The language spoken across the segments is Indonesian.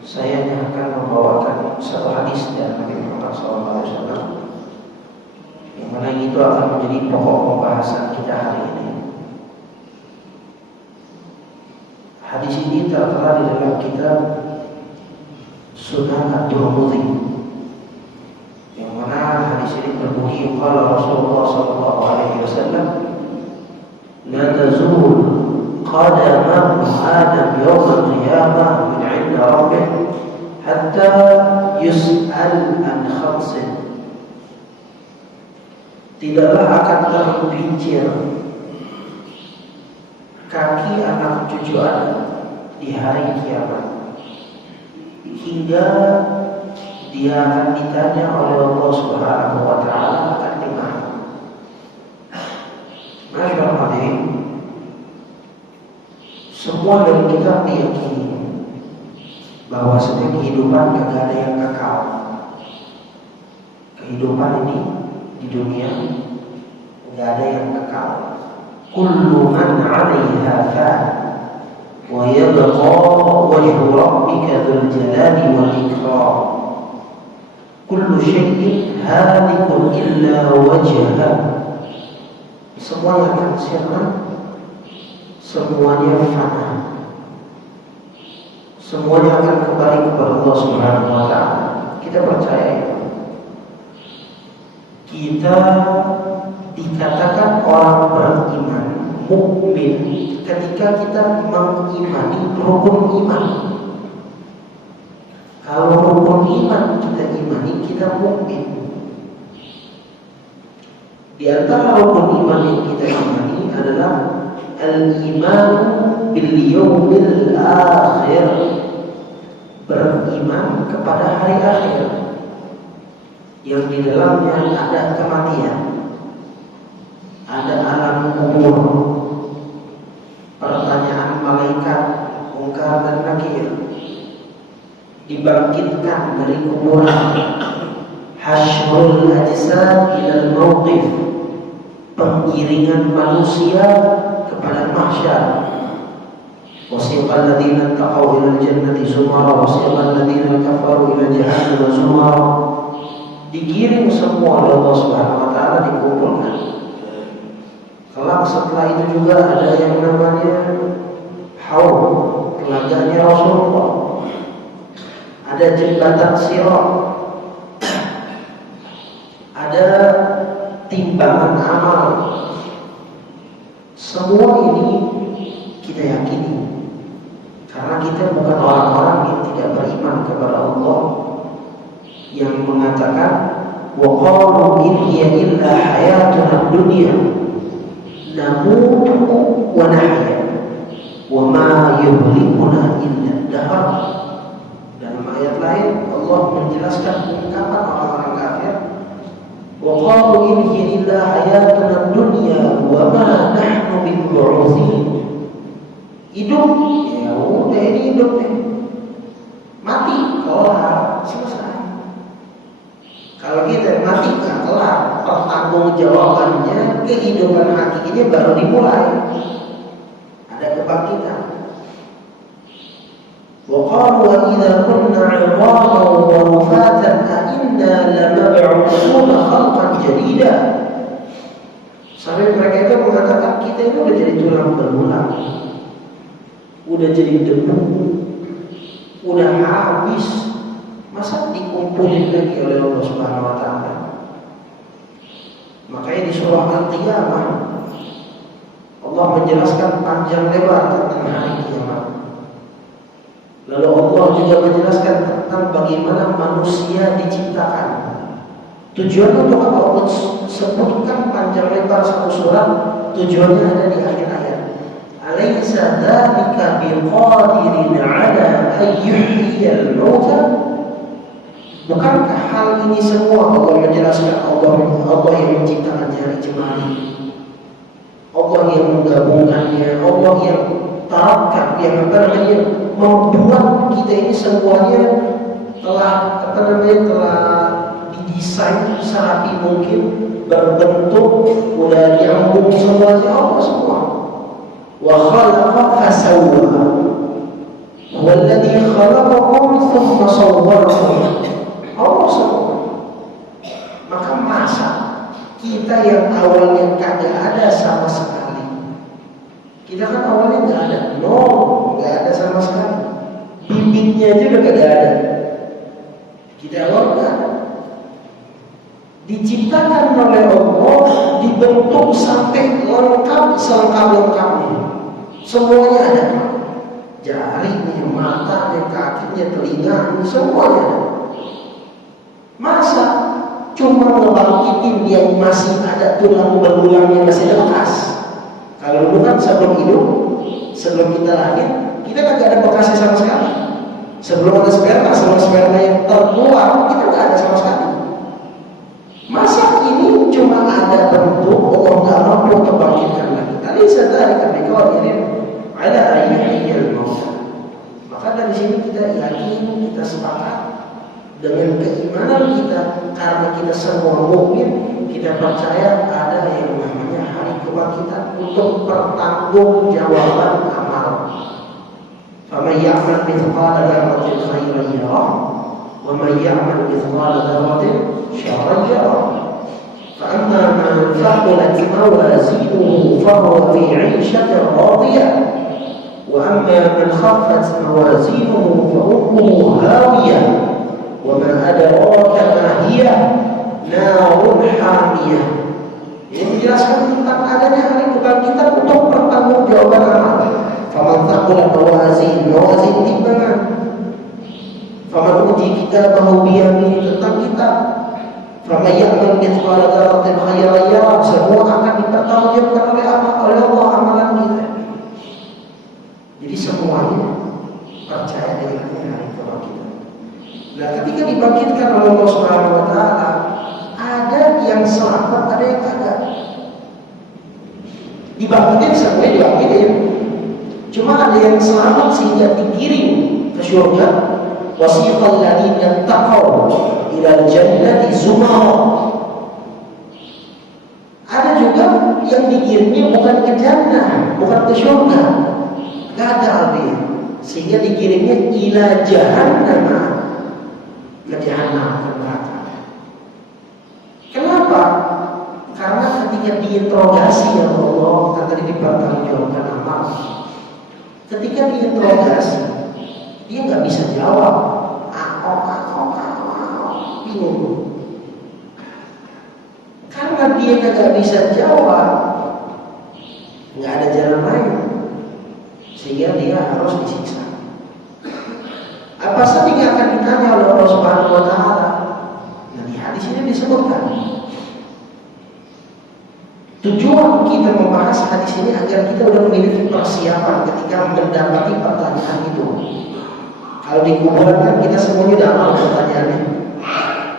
saya akan membawakan satu hadis dari Nabi Muhammad SAW, yang mana itu akan menjadi pokok pembahasan kita hari ini. Hadis ini tertera di dalam kitab Sunan At-Tirmidzi, yang mana hadis ini berbunyi qala Rasulullah SAW, la tazul qadama Adam yawm al-qiyamah min 'inda rabbih hatta yus'al an khamsin. Tidaklah akan tergelincir kaki anak cucu Adam di hari kiamat hingga dia akan ditanya oleh Allah Subhanahu wa taala akan 5 hal. Masyaallah hadirin, semua dari kita meyakini bahwa setiap kehidupan tidak ada yang kekal. Kehidupan ini di dunia tidak ada yang kekal. Kullu man 'alaiha fan wa yabqa wajhu rabbika dzul jalali wal ikram. Kullu syai'in halikun illa wajhah. Semuanya akan sirna, semuanya fana, semuanya akan kembali kepada Allah Subhanahu wa taala. Kita percaya itu. Kita dikatakan orang beriman, mukmin, ketika kita mengimani rukun iman. Kalau rukun iman kita imani, kita mukmin. Di antara rukun iman yang kita imani adalah al-iman bil yaumil akhir, beriman kepada hari akhir yang di dalamnya ada kematian, ada alam kubur, pertanyaan malaikat mungkar dan nakir, dibangkitkan dari kuburan, hasyrul ajsad ilal mauqif, penggiringan manusia kepada mahsyar. Wasiqal ladzina taqaw ilal jannati zumara wasiqal ladzina kafaru ila jahannam zumara. Digiring semua oleh Allah Subhanahu wa taala, dikumpulkan. Kelak setelah itu juga ada yang namanya haud, telaganya Rasulullah. Ada jembatan Sirat. Ada timbangan amal. Semua ini kita yakini karena kita bukan orang-orang yang tidak beriman kepada Allah, yang mengatakan wa qalu in hiya illa hayatuna dunya namutu wa nahya wa ma yuhlikuna illa dahr. Dalam ayat lain Allah menjelaskan ungkapan orang-orang kafir, wa qalu in hiya illa hayatuna dunya wa ma nahnu bimu'utsin. Hidup ya udah, ini hidup deh, mati kelar, selesai. Kalau kita mati nggak kelar, pertanggungjawabannya kehidupan hakikinya baru dimulai. Ada kebangkitan. Wa qalu wa idza kunna 'idhaman wa rufatan a inna lamab'uthuna khalqan jadida. Sampai mereka itu mengatakan kita ini udah jadi tulang belulang, udah jadi debu, udah habis. Masa dikumpulin lagi oleh Allah Subhanahu wa taala? Makanya di surah Al-Qiyamah Allah menjelaskan panjang lebar tentang hari kiamat. Lalu Allah juga menjelaskan tentang bagaimana manusia diciptakan. Tujuannya untuk apa? Allah sebutkan panjang lebar satu surat. Tujuannya ada di akhir ayat. Alaysa dzalika biqadirin 'ala an yuhyiyal mauta. Bukankah hal ini semua Allah menjelaskan, Allah yang menciptakan jari jemari, Allah yang menggabungkannya, Allah yang tarakkan, yang membuat kita ini semuanya telah telah didesain serapi mungkin, berbentuk, udah nyambung semuanya Allah semua. Wa khalaqa fasawwa. Walladzi khalaqakum kita yang awalnya kagak ada sama sekali. Kita kan awalnya nggak ada, nggak ada sama sekali. Bibitnya aja udah kagak ada. Kita awal nggak ada. Diciptakan oleh Allah, dibentuk sampai lengkap selengkap-lengkapnya. Semuanya ada. Jarinya, matanya, kakinya, telinganya, semuanya ada. Masa cuma ngebangkitin yang masih ada tulang belulangnya masih ada bekas? Kalau dulu kan sebelum hidup, sebelum kita lahir, kita nggak ada bekasnya sama sekali. Sebelum ada sperma yang terkeluar, kita nggak ada sama sekali. Masa ini cuma ada bentuk Allah nggak mampu untuk bangkitkan lagi. Tadi saya tadi kami kawan ini ada ayat maka dari sini kita yakin, kita sepakat dengan keimanan kita, karena kita semua mukmin, kita percaya ada yang namanya hari kebangkitan untuk pertanggungjawaban amal. Faman ya'mal mithqala dzarratin khairan yarah, wa man ya'mal mithqala dzarratin syarran yarah. Fa amma man thaqulat mawazinuhu fa huwa fi 'ishatin radiyah, wa amma man khaffat mawazinuhu fa ummuhu hawiyah, wa ma adraka ma hiya narun hamiyah. Ini menjelaskan tentang adanya hari kebangkitan untuk pertanggungjawaban amal. Faman thaqulat mawazin timbangan. Faman uti kitabahu biyamini, tentang kitab. Faman ya'mal mithqala dzarratin khairan yarah, semua akan dipertanggungjawabkan oleh Allah amalan kita. Jadi semuanya percaya dengan hari kebangkitan. Nah, ketika dibangkitkan oleh Allah Subhanahu wa taala, ada yang selamat, ada yang kagak. Dibangkitin, semuanya dibangkitin. Cuma ada yang selamat sehingga dikirim ke surga. Wasiqal ladzina taqaw ilal jannati zumara. Ada juga yang dikirimnya bukan ke jannah, bukan ke surga, gagal dia, sehingga dikirimnya ila jahannam, ke jahannam, ke neraka. Kenapa? Karena ketika diinterogasi ya Allah, kan tadi dipertanggungjawabkan amal. Ketika diinterogasi, dia nggak bisa jawab, bingung. Karena dia nggak bisa jawab, nggak ada jalan lain, sehingga dia harus disiksa. Apa saja yang akan ditanya oleh Allah Subhanahu Wa Taala? Nah, di hadis ini disebutkan. Tujuan kita membahas hadis ini agar kita sudah memiliki persiapan ketika mendapati pertanyaan itu. Kalau di kuburan kan kita semuanya udah hafal pertanyaannya.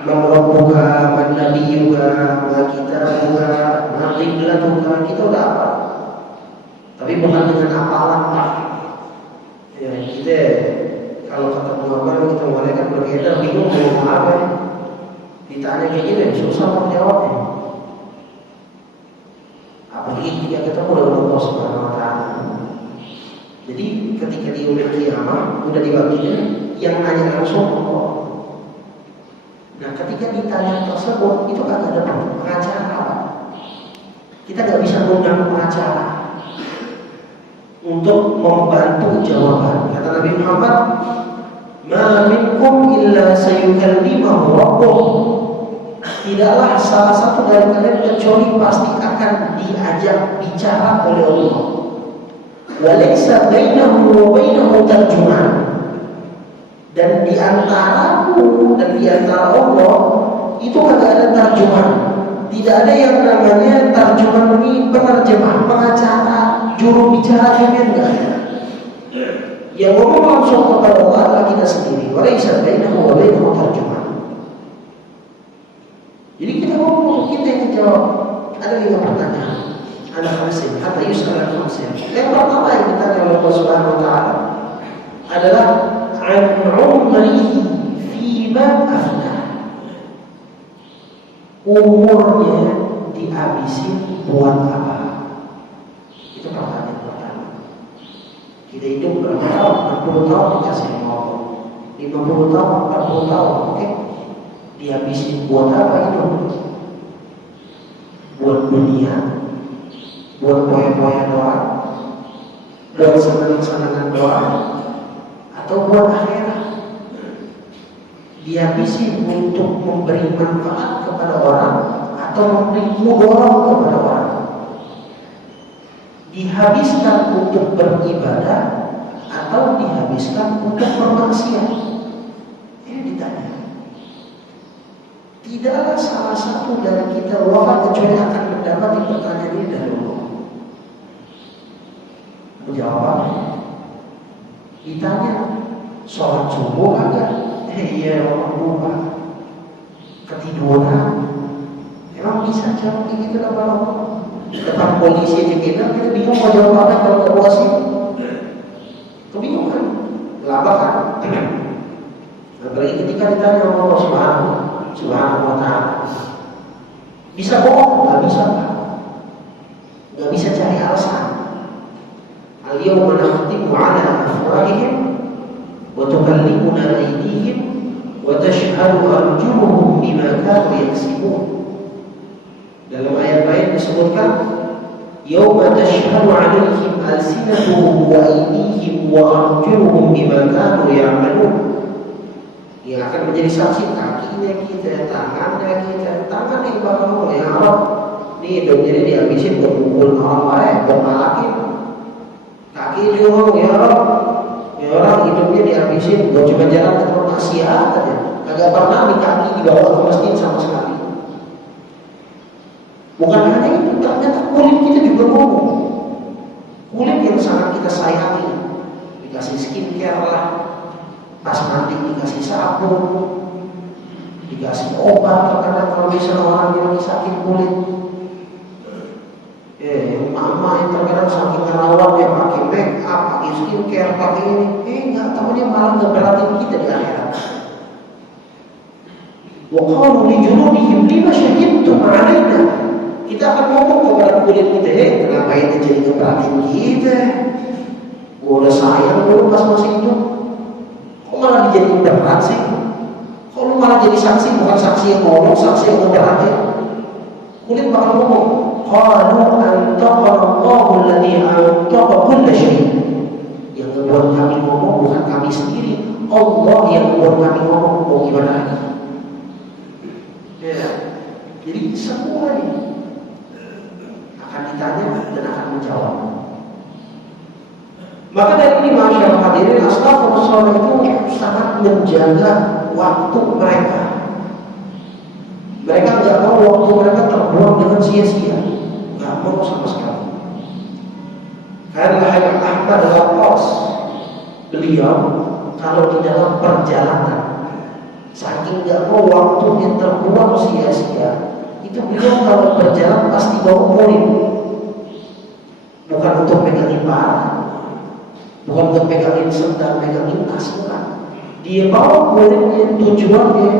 Man rabbuka, man nabiyyuka, ma kitabuka, ma qiblatuka, kita udah hafal. Tapi bukan dengan hafalan Pak. Ya, kita kalau kata pengabar kita mulai kan berbeda, bingung mau ngomong apa. Ditanya kayak gini susah mau jawabnya. Apalagi dia ketemu dengan Allah Subhanahu Wa Taala. Jadi ketika di yaumil kiamah udah dibagi, yang nanya langsung Allah. Nah, ketika ditanya tersebut itu kan ada pengacara. Kita nggak bisa mengundang pengacara untuk membantu jawaban. Kata Nabi Muhammad, "Ma minkum illa sayukallimahu rabbuh." Tidaklah salah satu dari kalian kecuali pasti akan diajak bicara oleh Allah. Walaysa bainahu wa bainahu tarjuman. Dan di antaraku dan di antara Allah itu tidak ada tarjuman. Tidak ada yang namanya tarjuman ini penerjemah, pengacara, juru bicara juga enggak ada. Yang ngomong langsung kepada Allah adalah kita sendiri. Walaysa bainahu wa bainahu tarjuman. Jadi kita ngomong, kita yang jawab. Ada 5 pertanyaan. Ada khamsin, hatta yus'al al-khamsin. Yang pertama yang ditanya oleh Allah Subhanahu Wa Taala adalah an umrihi fima afna. Umurnya dihabisin buat apa? Itu pertanyaan pertama. Kita hidup berapa tahun? 60 tahun dikasih ngomong, 50 tahun, 40 tahun, oke? Dihabisin buat apa itu? buat dunia, buat poya-poya doa, buat senang-senangan doa, atau buat akhirat. Dihabisi untuk memberi manfaat kepada orang atau memberi mudarat kepada orang. Dihabiskan untuk beribadah atau dihabiskan untuk bermaksiat. Ini ditanya. Tidaklah salah satu dari kita wafat kecuali akan mendapat pertanyaan ini dari Allah. Menjawab. Ditanya, sholat subuh kagak? Iya, orang lupa. Ketiduran. Emang bisa jawab gitu sama Allah? Depan polisi aja kita bingung mau jawab apa kalau keruasi. Kebingungan, lama kan? Apalagi ketika ditanya sama Allah Subhanahu wa Ta'ala, bisa bohong? Gak bisa, gak bisa cari alasan. Al-yawma nakhtimu ala afwahihim wa tukallimuna aydihim wa tashhadu arjuluhum bima kanu yaksibun. Dalam ayat lain disebutkan yauma tashhadu 'alaihim alsinatuhum wa aydihim wa arjuluhum bima kanu ya'malun. Yang akan menjadi saksi kakinya kita, tangannya kita, tangan yang bakal ngomong ya Allah, nih hidungnya ini dihabisin buat pukul orang lain, buat malakin. Kaki juga ngomong ya Allah, ya orang hidungnya dihabisin buat cuma jalan ke tempat maksiat aja, kagak pernah di kaki dibawa ke masjid sama sekali. Bukan hanya itu, ternyata kulit kita juga ngomong. Kulit yang sangat kita sayangi, dikasih skincare lah, pas mandi dikasih sabun, dikasih obat. Terkadang kalau misalnya orang yang lagi sakit kulit, mama yang terkadang saking ngerawat dia pakai make up, pakai skincare, pakai ini, nggak tahunya malah ngeberatin kita di akhirat. Wa qalu li juludihim lima syahidtum 'alaina. Kita akan ngomong kepada kulit kita, kenapa itu jadi ngeberatin kita? Gua udah sayang dulu pas masih hidup, kok malah dijadiin berat sih? Kok lu malah jadi saksi, bukan saksi yang ngomong, saksi yang ngeberatin? Kulit bakal ngomong, qalu antaqallahu alladhi antaqa kulla syai'. Yang membuat kami ngomong bukan kami sendiri, Allah yang membuat kami ngomong. Mau gimana lagi? Ya, jadi semua ini akan ditanya dan akan menjawab. Maka dari ini masyarakat hadirin, as-salafus saleh itu sangat menjaga waktu mereka. Mereka nggak mau waktu mereka terbuang dengan sia-sia, nggak mau sama sekali. Karena Ahmad Al-Qas, beliau kalau di dalam perjalanan, saking nggak mau waktunya terbuang sia-sia, itu beliau kalau berjalan pasti bawa murid, bukan untuk pegangin barang, bukan untuk pegangin sendal, pegangin tas, bukan. Dia bawa muridnya, tujuannya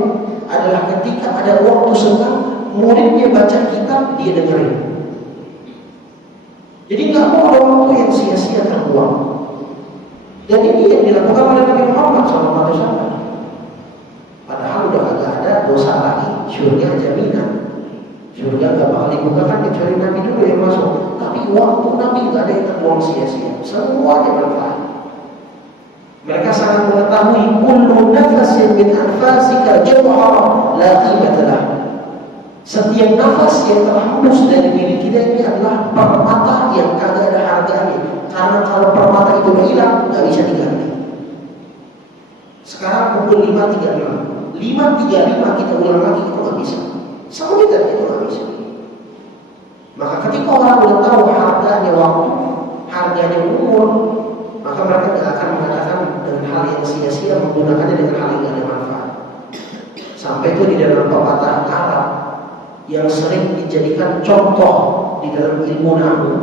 adalah ketika ada waktu senggang, muridnya baca kitab, dia dengerin. Jadi nggak mau ada waktu yang sia-sia terbuang. Dan ini yang dilakukan oleh Nabi Muhammad SAW. Padahal udah agak ada dosa lagi, surga jaminan. Surga gak bakal dibukakan kecuali Nabi dulu yang masuk. Tapi waktu Nabi gak ada yang terbuang sia-sia, semuanya bermanfaat. Mereka sangat mengetahui kullu nafasin min anfasika jawhara la qimata lah. Setiap nafas yang terhembus dari diri kita ini adalah permata yang kagak ada harganya. Karena kalau permata itu hilang, gak bisa diganti. Sekarang pukul 5.35 kita ulang lagi, itu gak bisa. Sama kita itu gak bisa. Maka ketika orang udah tahu harganya waktu, harganya umur, maka mereka tidak akan mengatakan dengan hal yang sia-sia, menggunakannya dengan hal yang ada manfaat. Sampai itu di dalam pepatah Arab yang sering dijadikan contoh di dalam ilmu nahwu,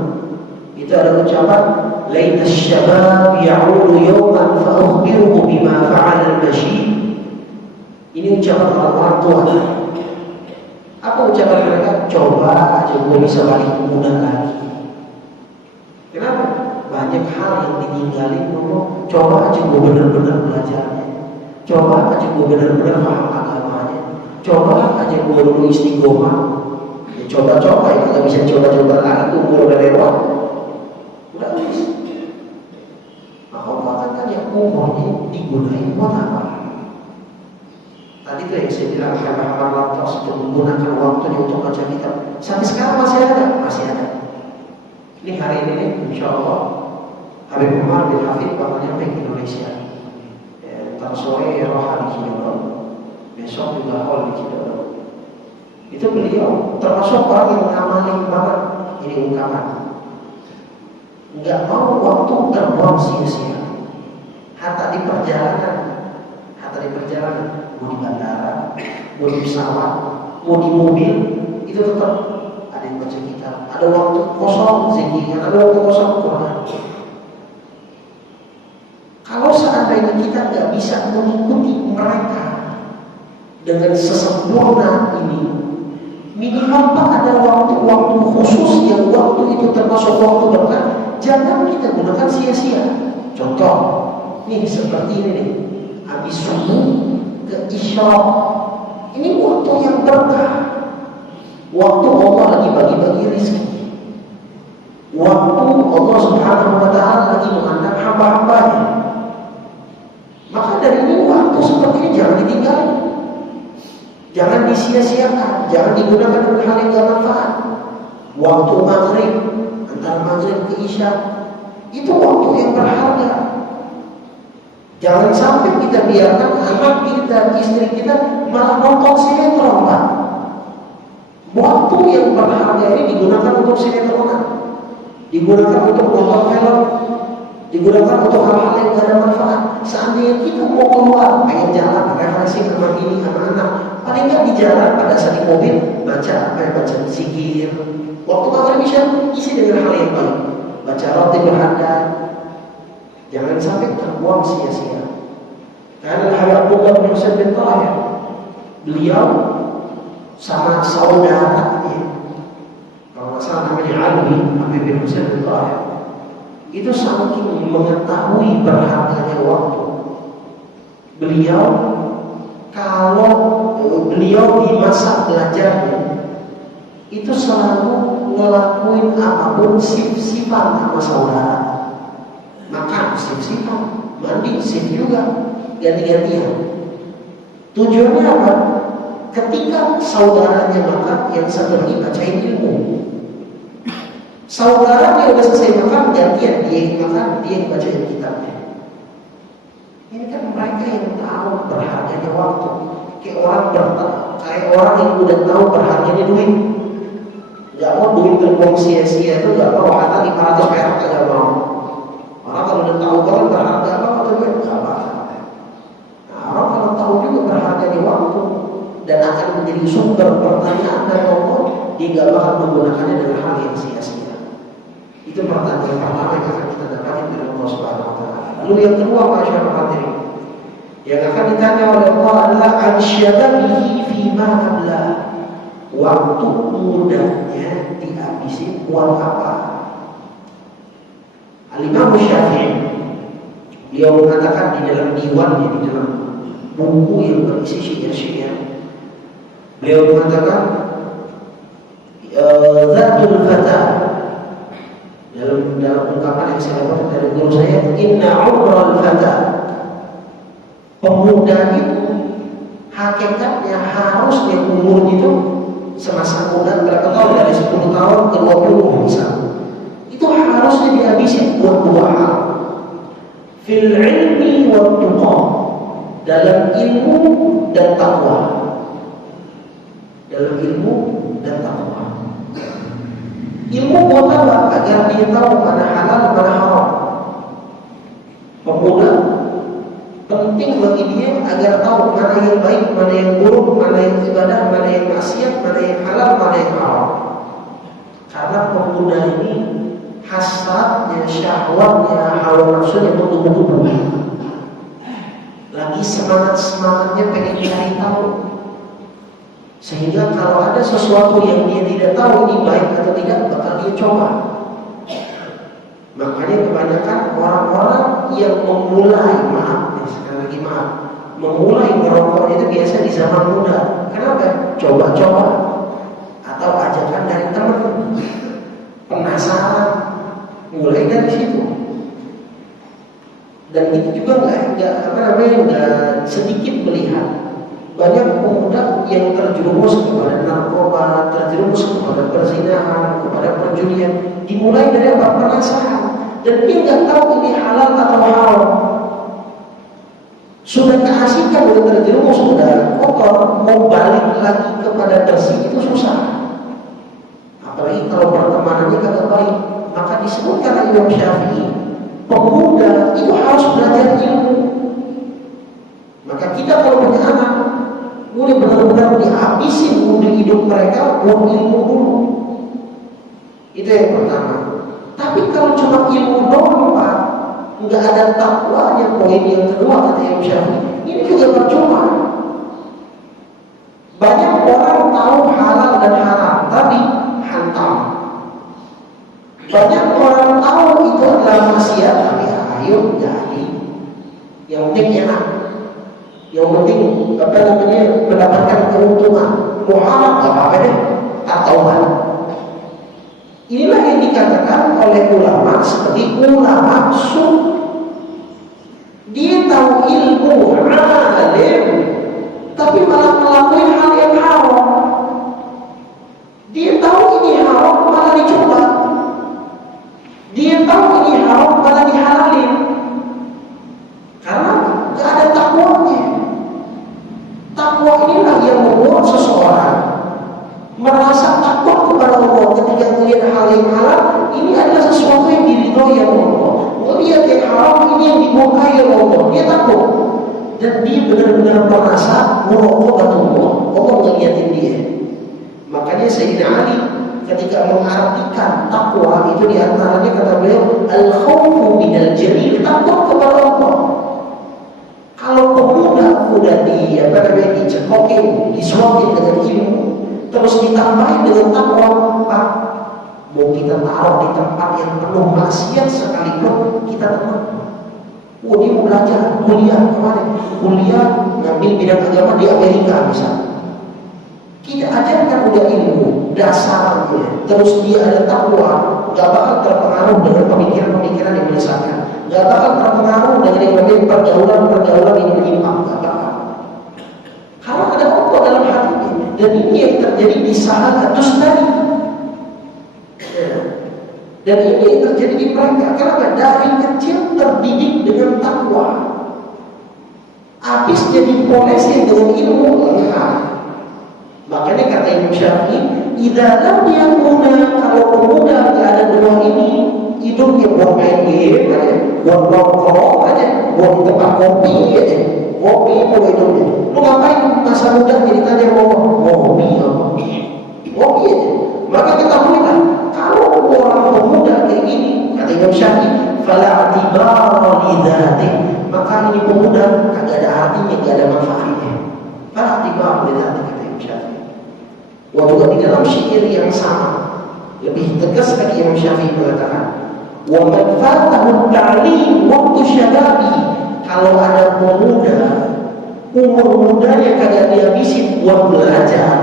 itu ada ucapan laita syabab ya'ulu yawman fa ukhbiruhu bima fa'ala al-mashi. Ini ucapan orang tua. Apa ucapan mereka? Coba aja gue bisa balik muda lagi. Kenapa? Banyak hal yang ditinggalin dulu. Coba aja gue benar-benar belajarnya. Coba aja gue benar-benar paham agamanya. Coba aja gue dulu istiqomah. Ya, Coba-coba itu nggak bisa coba-coba lagi, itu umur udah lewat, udah habis. Maka Allah katakan ya umurnya digunakan buat apa? Tadi tuh yang saya bilang Habib Lantas untuk menggunakan waktunya untuk baca kitab. Sampai sekarang masih ada, masih ada. Ini hari ini insya Allah Habib Umar bin Hafid bakal nyampe ke Indonesia. Ntar sore ya roha di Cidodo, besok juga hall di Cidodo. Itu beliau termasuk orang yang mengamali banget ini ungkapan. Nggak mau waktu terbuang sia-sia. Hatta di perjalanan, mau di bandara, mau di pesawat, mau di mobil, itu tetap ada yang baca kitab. Ada waktu kosong zikirnya, ada waktu kosong Quran. Kalau seandainya kita nggak bisa mengikuti mereka dengan sesempurna ini, minimal ada waktu-waktu khusus yang waktu itu termasuk waktu berkah, jangan kita gunakan sia-sia. Contoh, nih seperti ini nih, habis subuh ke isya, ini waktu yang berkah, waktu Allah lagi bagi-bagi rezeki, waktu Allah Subhanahu Wa Taala lagi mengangkat hamba-hambanya. Maka dari ini waktu seperti ini jangan ditinggalkan. Jangan disia-siakan, jangan digunakan dengan hal yang gak manfaat. Waktu maghrib, antara maghrib ke isya, itu waktu yang berharga. Jangan sampai kita biarkan anak kita, istri kita malah nonton sinetron, Pak. Waktu yang berharga ini digunakan untuk sinetronan, digunakan untuk nonton film, digunakan untuk hal-hal yang gak ada manfaat. Seandainya kita mau keluar, pengen jalan, refreshing sama ini, sama anak, paling nggak di jalan pada saat di mobil baca baca zikir. Waktu maghrib isya isi dengan hal yang baik, baca roti berhada. Jangan sampai terbuang sia-sia. Karena Habib Umar bin Husain bin Tahir, beliau sama saudaranya, kalau nggak salah namanya Ali Habib bin Husain bin Tahir, itu saking mengetahui berharganya waktu. Beliau kalau beliau di masa belajarnya itu selalu ngelakuin apapun sif-sifan sama saudara. Makan sif-sifan, mandi sif juga, ganti-gantian. Tujuannya apa? Ketika saudaranya makan, yang satu lagi bacain ilmu. Saudara dia udah selesai makan, gantian dia yang makan, dia yang bacain kitabnya. Ini kan mereka yang tahu berharganya waktu. Kayak orang yang udah tahu berharganya duit. Gak mau duit terbuang sia-sia itu, gak mau kata 500 perak gak mau. Orang kalau udah tahu kan berharga apa kata duit, gak bakal. Nah, orang kalau tahu juga berharganya waktu dan akan menjadi sumber pertanyaan dari Allah, dia gak bakal menggunakannya dengan hal yang sia-sia. Itu pertanyaan pertama yang akan kita dapatkan dari Allah Subhanahu Wa Taala. Lalu yang kedua, masyarakat hadirin, yang akan ditanya oleh Allah adalah ansyababihi fima qabla. Waktu mudanya dihabisi buat apa? Al-Imam Syafi'i, beliau mengatakan di dalam diwannya, di dalam buku yang berisi syair-syair, beliau mengatakan Zatul Fata, dalam ungkapan yang saya dapat dari guru saya, inna umral fata, pemuda itu hakikatnya harusnya umur itu semasa muda berapa tahun, dari 10 tahun ke 20 misalnya, itu harusnya dihabisi buat dua hal, fil ilmi wa tuqa, dalam ilmu dan takwa, dalam ilmu dan takwa. Ilmu buat apa? Agar dia tahu mana halal, mana haram. Pemuda penting bagi dia agar tahu mana yang baik, mana yang buruk, mana yang ibadah, mana yang maksiat, mana yang halal, mana yang haram. Karena pemuda ini hasratnya, syahwatnya, hawa nafsunya bertumbuh-tumbuh. Lagi semangat-semangatnya pengen cari tahu. Sehingga kalau ada sesuatu yang dia tidak tahu ini baik atau tidak, bakal dia coba. Makanya kebanyakan orang-orang yang memulai, memulai merokok itu biasa di zaman muda. Kenapa? Coba-coba. atau ajakan dari teman, penasaran, mulai dari situ. Dan itu juga nggak sedikit melihat banyak pemuda yang terjerumus kepada narkoba, terjerumus kepada perzinahan, kepada perjudian, dimulai dari apa? Penasaran, dan dia nggak tahu ini halal atau haram. Sudah keasikan, sudah terjerumus, sudah kotor, mau balik lagi kepada bersih itu susah. Apalagi kalau pertemanannya kagak baik. Maka disebutkan Imam Syafi'i, pemuda itu harus belajar ilmu. Maka kita kalau punya anak, boleh benar-benar dihabisin untuk hidup mereka buat ilmu dulu. Itu yang pertama. Tapi kalau cuma ilmu doang, Pak, nggak ada takwanya, poin yang kedua kata Imam Syafi'i, ini juga percuma. Banyak orang tahu halal dan haram, tapi hantam. Banyak orang tahu itu adalah maksiat, tapi ayo jadi. Yang penting enak, yang penting mendapatkan keuntungan. Muhammad gak apa-apa deh, tak tahuan. Inilah yang dikatakan oleh ulama seperti ulama sunnah. Dia tahu ilmu, alim, tapi malah melakukan hal yang haram. Dia tahu ini haram, malah dicoba. Dia tahu ini haram, malah dihalalin. Karena gak ada takwanya. Takwa inilah yang membuat seseorang merasa takut kepada Allah ketika melihat hal yang halal. Ini adalah sesuatu yang diridhoi oleh Allah. Melihat yang haram ini yang dimurkai oleh Allah, dia takut. Dan dia benar-benar merasa muraqabatullah, Allah ngeliatin dia. Makanya Sayyidina Ali ketika mengartikan takwa itu diantaranya kata beliau, al-khawfu minal jalil, takut kepada Allah. Kalau pemuda udah dicekokin, disuapin dengan ilmu, terus ditambahin dengan takwa, Pak, mau kita taruh di tempat yang penuh maksiat sekalipun kita tenang. Oh, dia mau belajar, kuliah kemarin, kuliah ngambil bidang agama di Amerika misalnya. Kita ajarkan udah ilmu dasarnya, terus dia ada takwa, gak bakal terpengaruh dengan pemikiran-pemikiran yang menyesatkan, gak bakal terpengaruh dengan yang namanya pergaulan yang menyimpang, gak bakal. Karena ada Allah dalam hatinya, dan ini yang terjadi di sahabatus Nabi. Dan ini yang terjadi di mereka. Kenapa? Dari kecil terdidik dengan takwa, habis jadi polisi dengan ilmu. Makanya kata Imam Syafi'i, idza lam yakuna, kalau pemuda enggak ada dua ini, hidupnya buat main game aja, buat nongkrong aja, buat tempat kopi aja, kopi mau hidupnya. Lu ngapain masa muda jadi tanya ngopi aja. Maka ketahuilah, kalau orang pemuda kayak gini, kata Imam Syafi'i, fala atibara lidzati, maka ini pemuda kagak ada artinya, kagak ada manfaatnya. Fala atibara lidzati, kata Imam Syafi'i. Wah, juga di dalam syair yang sama lebih tegas lagi Imam Syafi'i mengatakan, wa man fatahu ta'lim waktu syababi, kalau ada pemuda umur mudanya kagak dihabisin buat belajar,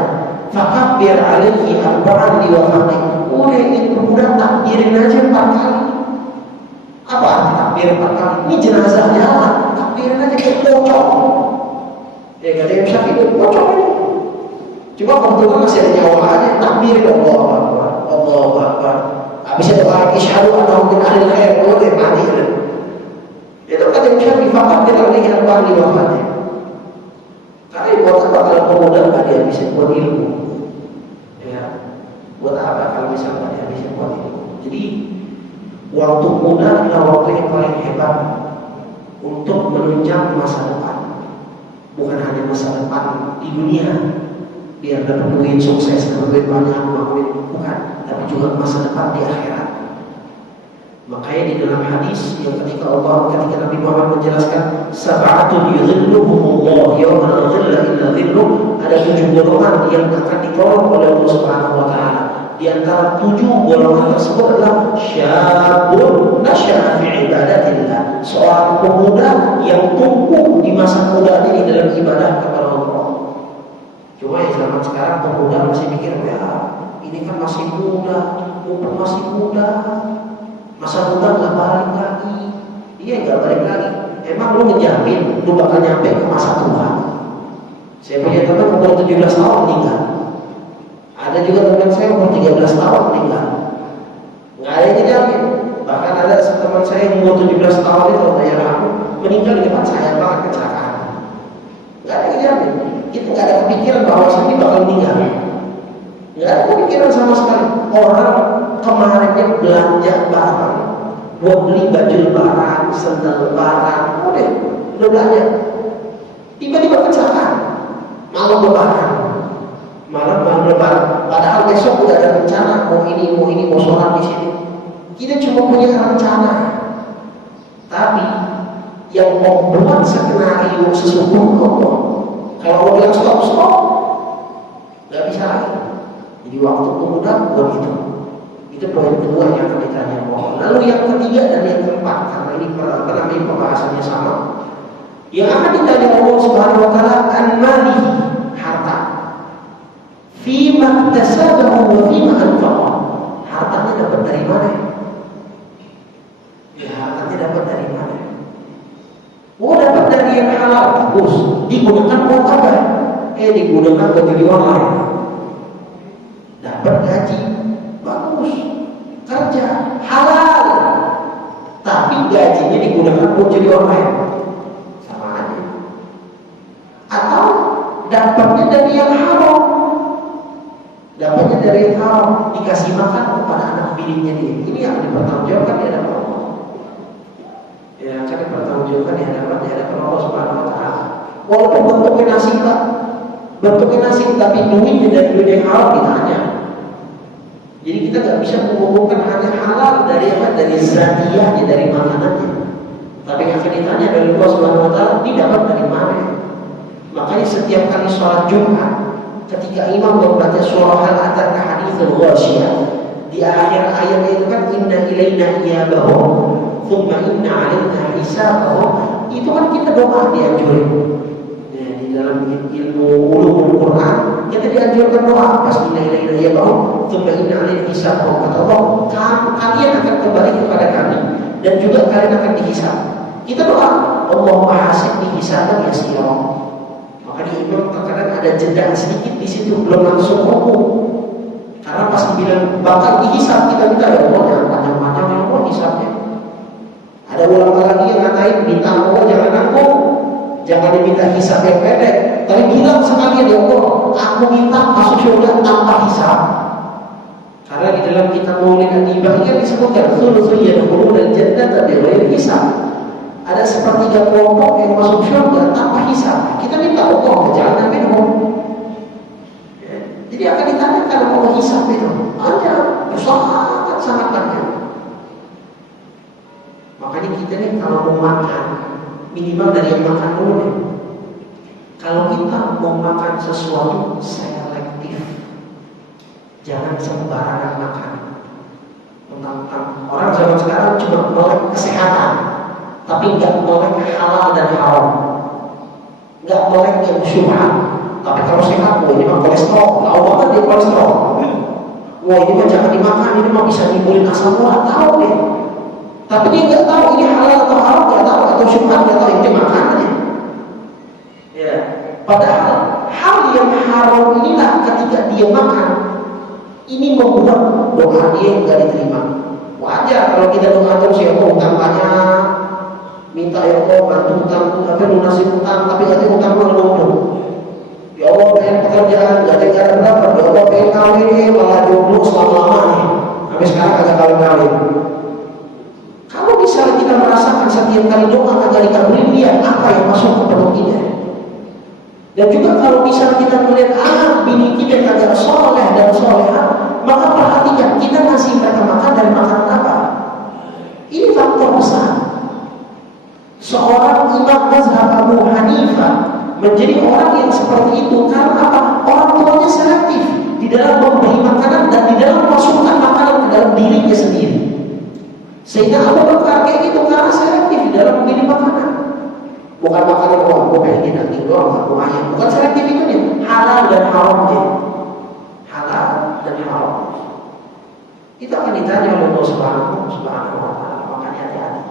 fakabbir alaihi arba'an liwafati, udah ini pemuda takbirin aja 4 kali. Apa arti takbir 4 kali? Ini jenazah jalan, takbirin aja kayak pocong. Ya kata Imam Syafi'i, pocong ini. Cuma kebetulan masih ada nyawa aja, takbir Allah Akbar, Allah Akbar. Habis itu orang isyhadu annahu min ahlil khair, udah mati kan. Itu kata Imam Syafi'i, fakabbir alaihi arba'an liwafati. Karena buat apa kalau pemuda nggak dihabisin buat ilmu? Ya, buat apa kalau misalnya nggak dihabisin buat ilmu? Jadi waktu muda adalah waktu yang paling hebat untuk menunjang masa depan. Bukan hanya masa depan di dunia, biar dapat duit sukses, dapat duit banyak, bukan, tapi juga masa depan di akhirat. Makanya di dalam hadis yang ketika Nabi Muhammad menjelaskan sab'atun yudhilluhumullah yawma la dhilla illa dhilluh, ada 7 golongan yang akan ditolong oleh Allah Subhanahu wa taala. Di antara 7 golongan tersebut adalah syabun nasya'a fi ibadatillah, seorang pemuda yang tumbuh di masa mudanya di dalam ibadah kepada Allah. Cuma yang zaman sekarang pemuda masih mikir, ya ini kan masih muda, mumpung masih muda, masa muda nggak balik lagi. Iya nggak balik lagi. Emang lu ngejamin lu bakal nyampe ke masa tua? Saya punya teman umur 17 tahun meninggal. Ada juga teman saya umur 13 tahun meninggal. Nggak ada yang ngejamin. Bahkan ada teman saya umur 17 tahun itu daerah aku meninggal di depan saya banget kecelakaan. Nggak ada yang ngejamin. Kita nggak ada kepikiran bahwa saya ini bakal meninggal. Nggak ada kepikiran sama sekali. Orang kemarinnya belanja barang buat beli baju lebaran, sandal lebaran, udah belanja. Tiba-tiba kecelakaan, malam lebaran. Padahal besok udah ada rencana mau ini, mau sholat di sini. Kita cuma punya rencana, tapi yang membuat skenario sesungguhnya Allah. Kalau Allah bilang stop, nggak bisa lagi. Jadi waktu muda buat itu. Itu poin kedua yang akan ditanya Allah. Lalu yang ketiga dan yang keempat, karena ini pembahasannya sama, yang akan ditanya Allah Subhanahu Wa Taala an-mali, harta. Fima iktasabahu wa fima anfaqa. Hartanya dapat dari mana? Ya, hartanya dapat dari mana? Oh, dapat dari yang halal, bagus. Digunakan buat apa? Digunakan buat jadi orang lain. Dapat gaji, bagus. Kerja halal, tapi gajinya digunakan buat jadi orang lain, sama aja. Atau dapatnya dari yang haram, dikasih makan kepada anak bininya dia. Ini yang dipertanggungjawabkan di hadapan Allah. Ya, akan dipertanggungjawabkan di hadapan Allah Subhanahu Wa Taala. Walaupun bentuknya nasi, tapi duitnya dari duit yang haram ditanya. Jadi kita nggak bisa mengumpulkan hanya halal dari apa? Dari zatiyahnya, dari makanannya. Tapi akan ditanya dari Allah Subhanahu Wa Taala, ini dapat dari mana? Makanya setiap kali sholat Jumat, ketika imam membaca surah Al-Ataq haditsul ghasyiyah, di akhir ayatnya itu kan inna ilaina iyabahum, thumma inna alaina hisabahum. Itu kan kita doa dianjurin. Ya, di dalam ilmu ulumul Quran kita dianjurkan doa pas inna ilaina iyabahum, thumma inna alaina hisabahum. Kata Allah, kalian akan kembali kepada kami dan juga kalian akan dihisab. Kita doa, Allahumma hasibni hisaban yasira. Maka di imam terkadang ada jeda sedikit di situ, belum langsung hukum. Karena pas dibilang bakal dihisab, kita minta ya Allah jangan panjang-panjang ya Allah hisabnya. Ada ulama lagi yang ngatain minta Allah jangan nanggung, jangan diminta hisab yang pendek, tapi bilang sekalian ya Allah, aku minta masuk surga tanpa hisab. Karena di dalam kitab Maulid An-Nibah ini disebutkan thuluthun yadkhuluna al-jannata bighairi hisab. Ada sepertiga kelompok yang masuk surga tanpa hisab. Kita minta Allah jangan minum. Jadi akan ditanyakan Allah hisab itu. Ada sangat banyak. Makanya kita nih kalau mau makan minimal dari yang makan dulu nih. Kalau kita mau makan sesuatu selektif, jangan sembarangan makan. Orang zaman sekarang cuma melek kesehatan, tapi nggak melek halal dan haram, nggak melek yang syubhat. Tapi kalau sehat, ini mah kolesterol, tahu banget dia kolesterol. Wah ini mah jangan dimakan, ini mah bisa nimbulin asam urat, tahu deh. Tapi dia nggak tahu ini halal atau haram, nggak tahu, atau syubhat, nggak tahu ini makanannya. Ya, padahal hal yang haram inilah ketika dia makan, ini membuat doa dia nggak diterima. Wajar kalau kita doa terus ya Allah utang banyak, minta ya Allah bantu utang, tapi lunasi utang, tapi nanti utang lu. Ya Allah pengen pekerjaan, gak ada berapa. Ya Allah pengen kawin nih, malah jomblo selama-lama nih. Sampai sekarang kagak kawin-kawin. Kalau misalnya kita merasakan setiap kali doa kagak dikabulin, dia apa yang masuk ke perut kita? Dan juga kalau misalnya kita melihat anak bini kita kagak soleh dan soleha, maka perhatikan kita ngasih mereka makan dari makanan apa? Ini faktor besar. Seorang imam mazhab Abu Hanifah menjadi orang yang seperti itu karena apa? Orang tuanya selektif di dalam memberi makanan dan di dalam memasukkan makanan ke dalam dirinya sendiri. Sehingga Abu Bakar kayak gitu karena selektif di dalam memilih makanan. Bukan makanan doang, gue pengen daging doang, aku ayam. Bukan selektif itu nih, halal dan haram dia. Halal dan makanannya haram. Itu akan ditanya oleh Allah Subhanahu wa Ta'ala. Makanya hati-hati.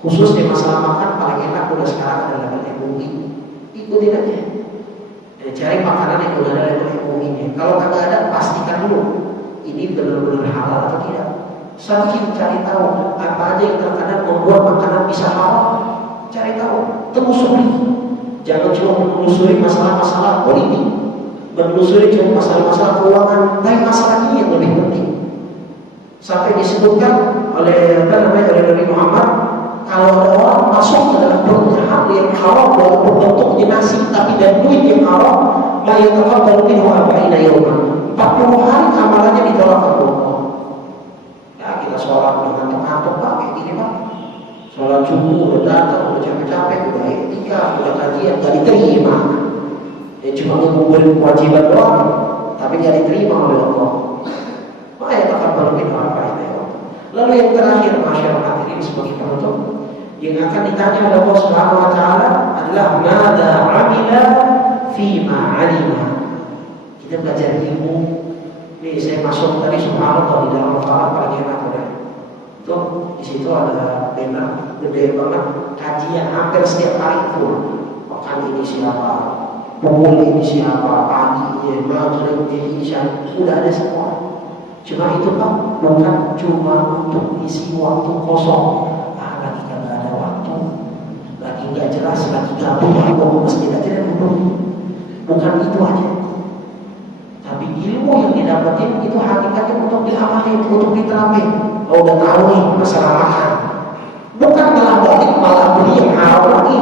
Khusus di masalah makan paling enak udah sekarang adalah MUI. Ikutin aja. Cari makanan yang udah ada level MUI-nya. Kalau nggak ada, pastikan dulu ini benar-benar halal atau tidak. Saking cari tahu apa aja yang terkadang membuat makanan bisa halal. Cari tahu, telusuri. Jangan cuma menelusuri masalah-masalah politik, menelusuri cuma masalah-masalah keuangan, tapi masalah ini yang lebih penting. Sampai disebutkan oleh Nabi Muhammad, kalau ada orang masuk ke dalam perutnya hal yang haram walaupun bentuknya nasi tapi dan duit yang haram, la yataqabbalu minhu arba'ina yawman. 40 hari amalannya ditolak oleh Allah. Ya kita sholat dengan ngantuk Pak, kayak gini Pak. Sholat subuh udah datang, udah capek-capek, udah etika, udah kajian, gak diterima. Ya cuma ngumpulin kewajiban doang, tapi gak diterima oleh Allah. Ma yataqabbalu minhu arba'ina yawman. Lalu yang terakhir, masyarakat ini sebagai penutup, yang akan ditanya oleh Allah Subhanahu wa Ta'ala adalah mada amila fima alima. Kita belajar ilmu. Nih saya masuk tadi subhanallah di dalam kepala paling enak udah. Tuh di situ ada banner gede banget kajian hampir setiap hari full. Makan ini siapa, pukul ini siapa, pagi, maghrib, isya, udah ada semua. Cuma itu Pak bukan cuma untuk isi waktu kosong. Lagi nggak ada waktu, lagi nggak jelas, lagi gabung, mau ke masjid aja dan duduk. Bukan itu aja. Tapi ilmu yang didapatin itu hakikatnya untuk diamalin, untuk diterapin. Oh udah tahu nih masalah makan, bukan malah balik malah beli yang haram lagi.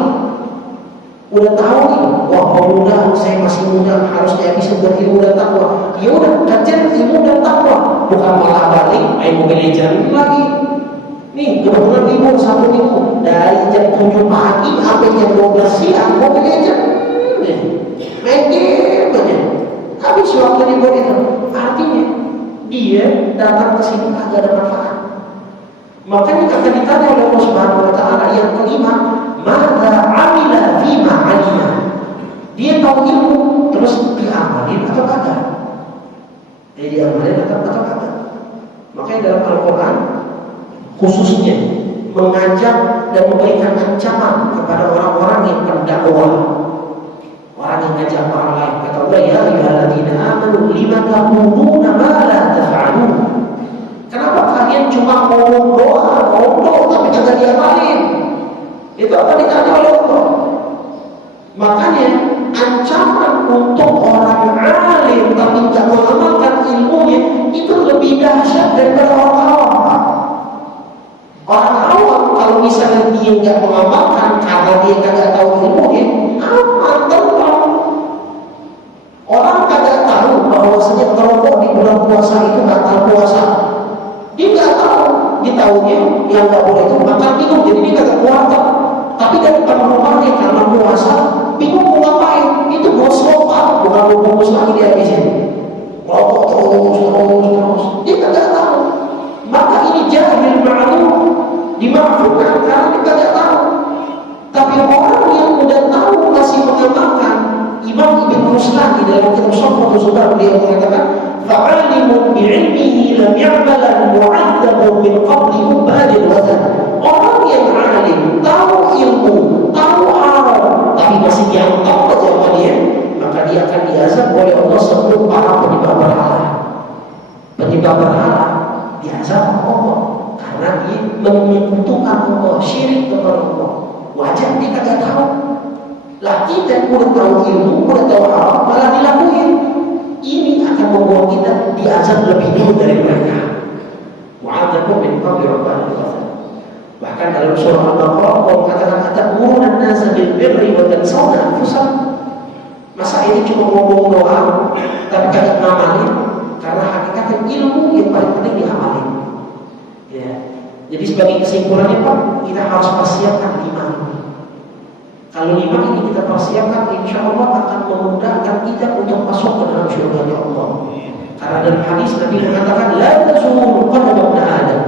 Udah tahu nih, wah muda, saya masih muda, harusnya bisa berilmu dan takwa. Ya udah kajian ilmu dan takwa, bukan malah balik main Mobile Legends lagi. Nih kebetulan libur 1 minggu dari jam 7 pagi sampai jam 12 siang Mobile Legends, main game aja. Habis waktu libur itu, artinya dia datang ke sini agak ada manfaat. Makanya akan ditanya oleh Allah Subhanahu wa Ta'ala yang kelima, mada amila fima alima. Dia tahu ilmu terus diamalin atau kagak? Diamalin atau kagak? Makanya dalam Al-Quran khususnya mengajak dan memberikan ancaman kepada orang-orang yang pendakwah, orang yang ngajak orang lain. Kata Allah, ya ayyuhalladzina amanu lima taquluna ma la taf'alun. Kenapa kalian cuma ngomong doa tapi kagak diamalin? Itu akan ditanya oleh Allah. Makanya ancaman untuk orang alim tapi tidak mengamalkan ilmunya itu lebih dahsyat daripada orang awam. Orang awam kalau misalnya dia nggak mengamalkan karena dia kagak tahu ilmunya, aman tenang. Orang kagak tahu bahwasanya merokok di bulan puasa itu batal puasa. Dia nggak tahu, dia tahunya yang nggak boleh itu makan minum, jadi dia kagak puasa. Tapi dari depan rumahnya karena puasa, bingung mau ngapain? Itu bos lompat, bukan mau bungkus lagi dia habisin. Merokok terus, dia kagak tahu. Maka ini jahil ma'lum, dimaafkan karena dia kagak tahu. Tapi orang yang udah tahu masih mengamalkan, Imam Ibn Ruslan di dalam kitab Shafa'atu Zubar dia mengatakan, fa'alimun bi'ilmihi lam ya'malan mu'adzabun min qabli ubadil wazan. Orang yang alim, tahu ilmu, tahu haram, tapi masih dianggap aja sama dia, maka dia akan diazab oleh Allah sebelum para penyembah berhala. Penyembah berhala diazab oleh Allah karena dia menyekutukan Allah, syirik kepada Allah. Wajar dia kagak tahu. Lah kita udah tahu ilmu, udah tahu haram, malah dilakuin. Ini akan membuat kita diazab lebih dulu dari mereka. Wa'adzakum min qabli rabbanil ghafar. Bahkan dalam surah Al-Baqarah Allah katakan atamuruna an-nasa bil birri wa tansawna anfusakum. Masa ini cuma ngomong doang tapi kagak ngamalin, karena hakikatnya ilmu yang paling penting diamalin. Ya. Jadi sebagai kesimpulannya Pak, kita harus persiapkan 5 ini. Kalau 5 ini kita persiapkan, insya Allah akan memudahkan kita untuk masuk ke dalam surga Allah. Karena dalam hadis Nabi mengatakan, la tazulu qadam ibn Adam.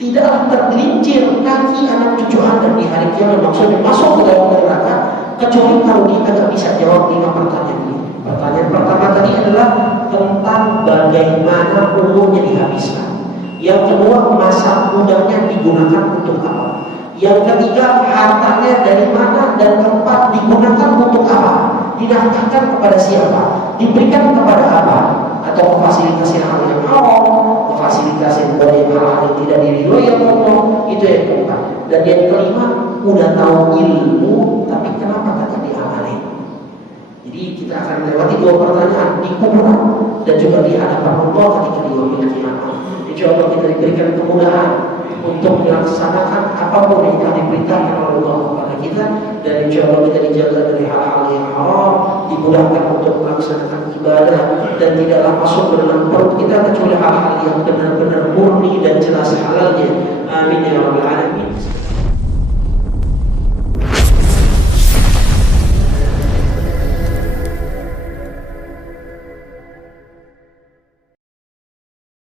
Tidaklah tergelincir kaki anak cucu Adam di hari kiamat, maksudnya masuk ke dalam neraka, kecuali kalau dia tidak bisa jawab 5 pertanyaan ini. Pertanyaan pertama tadi adalah tentang bagaimana umurnya dihabiskan. Yang kedua, masa mudanya digunakan untuk apa. Yang ketiga, hartanya dari mana, dan keempat, digunakan untuk apa, dinafkahkan kepada siapa, diberikan kepada apa, atau memfasilitasi hal yang haram, memfasilitasi kepada hal yang tidak diridhoi Allah. Itu yang keempat. Dan yang kelima, udah tahu ilmu tapi kenapa kagak diamalin. Jadi kita akan melewati dua pertanyaan di kuburan dan juga di hadapan Allah ketika di yaumil qiyamah. Insya Allah kita diberikan kemudahan untuk melaksanakan apapun yang telah diperintahkan oleh Allah kepada kita, dan insya Allah kita dijaga dari hal-hal yang haram, dimudahkan untuk melaksanakan ibadah, dan tidaklah masuk ke dalam perut kita kecuali hal-hal yang benar-benar murni dan jelas halalnya. Amin ya rabbal alamin.